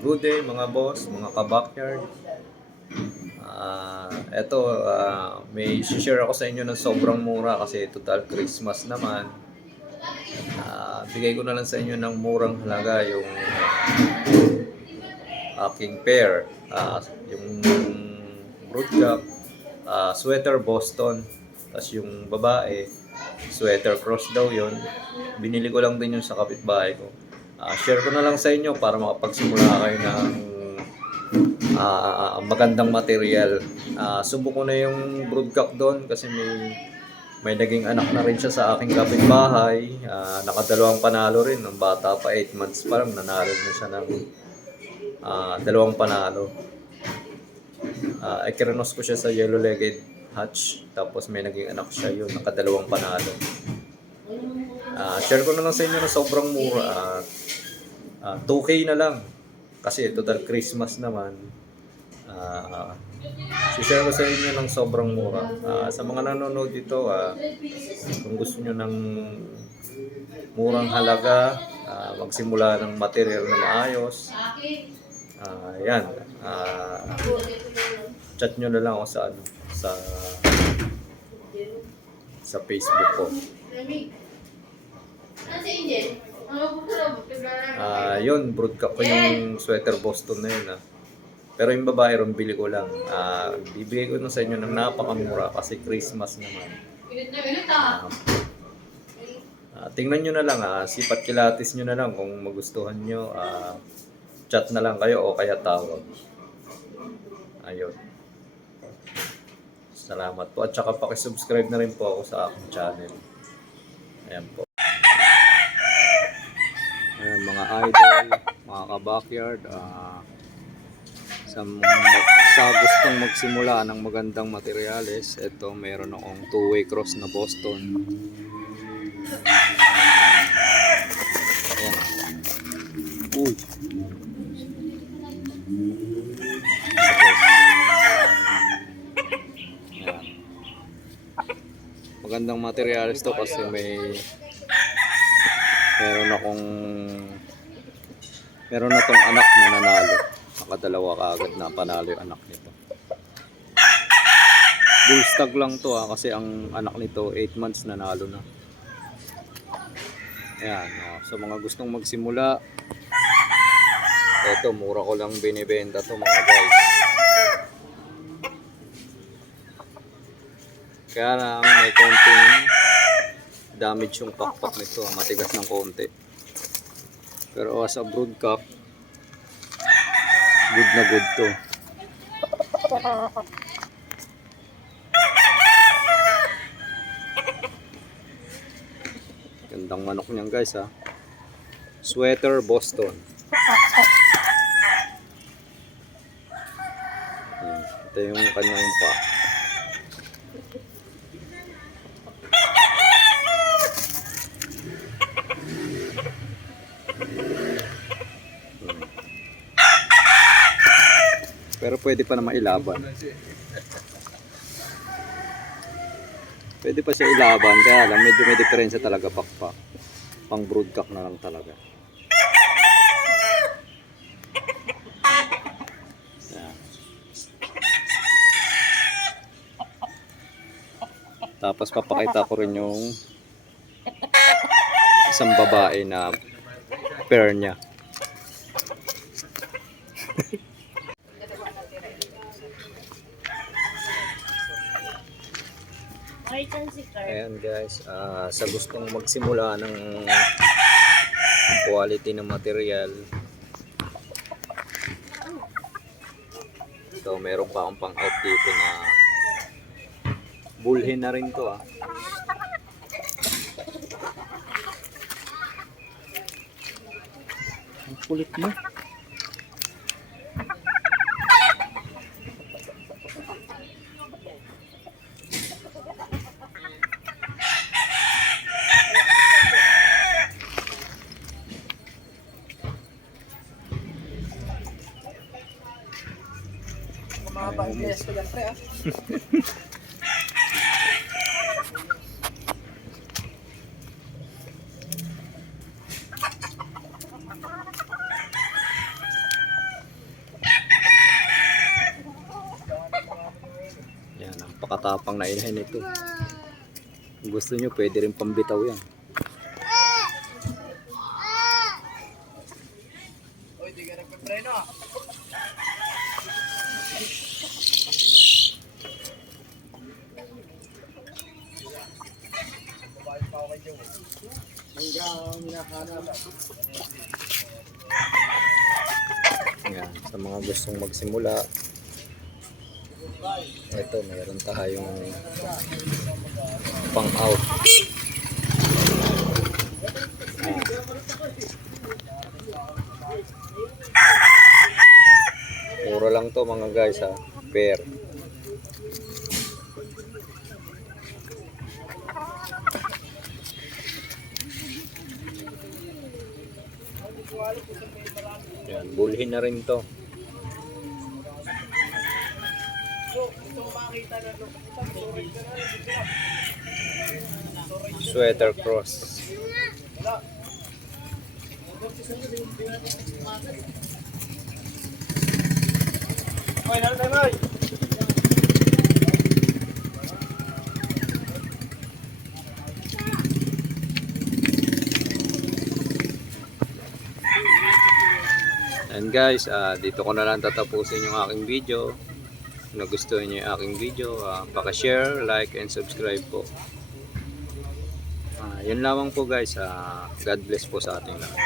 Good day mga boss, mga ka-backyard. May share ako sa inyo ng sobrang mura kasi total Christmas naman. Bigay ko na lang sa inyo ng murang halaga yung aking pair. Yung broodcock, sweater Boston. Tapos yung babae, sweater cross daw yon. Binili ko lang din yun sa kapitbahay ko. Share ko na lang sa inyo para makapagsimula kayo ng magandang material. Subok ko na yung broodcock doon kasi may naging anak na rin siya sa aking kapitbahay. Nakadalawang panalo rin. Ng bata pa, 8 months pa lang, nanalo na siya ng dalawang panalo. Ikiranos ko siya sa yellow-legged hatch. Tapos may naging anak siya yun, nakadalawang panalo. Share ko na lang sa inyo na sobrang mura. 2K na lang. Kasi total Christmas naman. Share ko sa inyo ng sobrang mura. Sa mga nanonood dito, kung gusto nyo ng murang halaga, magsimula ng material na maayos, yan. Chat nyo na lang ako sa Facebook ko. Yun, broodcock ko yung sweater Boston na yun. Pero yung babae ron, bili ko lang. Bibigay ko na sa inyo ng napakamura kasi Christmas naman. Tingnan nyo na lang, sipat kilatis nyo na lang kung magustuhan nyo. Chat na lang kayo o kaya tawag. Ayun. Salamat po. At saka pakisubscribe na rin po ako sa aking channel. Ayan po. Ayan, mga idol, mga ka-backyard, sa gustong magsimula ng magandang materyales, ito meron akong two-way cross na Boston. Ayan. Uy. Ayan. Magandang materyales to kasi meron na tong anak na nanalo. Nakadalawa kaagad na panalo yung anak nito. Bull stag lang to kasi ang anak nito 8 months nanalo na. Ayan, sa mga gustong magsimula, eto mura ko lang binibenta to mga guys. Kaya lang may konting damage yung pakpak nito, matigas ng konti. Pero as a broodcock, good na good to. Gandang manok niyan guys Sweater Boston. Ito yung kanyang pa. Pero pwede pa na mailaban. Pwede pa siya ilaban, kaya lang medyo may diferensya talaga pakpak. Pang broodcock na lang talaga. Yan. Tapos papakita ko rin yung isang babae na pair niya. Ayan guys, sa gustong magsimula ng quality ng material, ito meron pa akong pang out dito na bullhen na rin to Ang kulit mo. Mahaba ang dress ko dyan, pre, napakatapang na inahin ito. Kung gusto nyo, pwede rin pambitaw yan. Uy, di ka nagpapreno ah. Babae pa ako kay Joe. Hanggang minakanan. Yan, sa mga gustong magsimula, eto, mayroon tayong pang out. Mura lang to mga guys ha, pair. Yan, bulhin na rin to. Sweater cross. Uy, naroon. And guys, dito ko na lang tatapusin yung aking video. Kung nagustuhan nyo yung aking video, paka-share, like, and subscribe po. Yun lamang po guys. God bless po sa ating lahat.